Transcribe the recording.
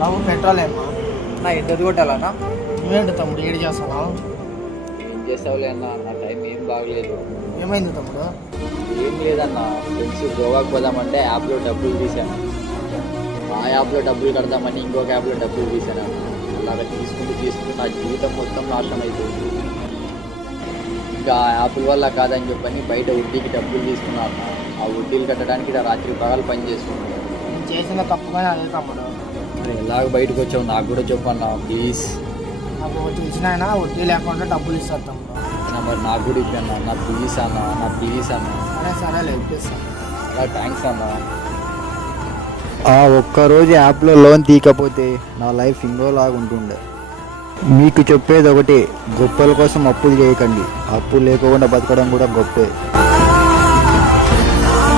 బాబు petrol ఏమా నా ఎంతది కొట్టాలన్నా? నువ్వేంటి తమ్ముడు ఏడు చేస్తున్నావు? ఏం చేస్తావులే అన్న, నా టైం ఏం బాగలేదు. ఏమైంది తమ్ముడు? ఏం లేదన్న, ఫ్రెండ్స్ గోవాకి పోదామంటే యాప్లో డబ్బులు తీశాను. ఆ యాప్లో డబ్బులు కడదామని ఇంకొక యాప్లో డబ్బులు తీశాను. అలాగ తీసుకుంటూ నా జీవితం మొత్తం నాశనం అయిపోయింది. ఇంకా ఆ యాప్ల వల్ల కాదని చెప్పని బయట వడ్డీకి డబ్బులు తీసుకున్నాను. ఆ వడ్డీలు కట్టడానికి రాత్రి పగలు పని చేస్తున్నాను. నేను చేసిన తప్పుగానే అదే తమ్ముడు. మరి ఎలాగ బయటకు వచ్చావు నాకు కూడా చెప్పన్నా ప్లీజ్. నాకు తెలిసిన ఆయన వడ్డీ లేకుండా డబ్బులు ఇస్తారు తమ్ముడు. మరి నాకు కూడా ఇప్పాను నా ప్లీజ్ అన్న, నా ప్లీజ్ అన్న. సరే సరే ఇప్పిస్తాను. థ్యాంక్స్ అన్న. ఆ ఒక్కరోజు యాప్లో లోన్ తీయకపోతే నా లైఫ్ ఇంకోలాగా ఉంటుండే. మీకు చెప్పేది ఒకటి, గొప్పల కోసం అప్పులు చేయకండి. అప్పులు లేకుండా బతకడం కూడా గొప్పే.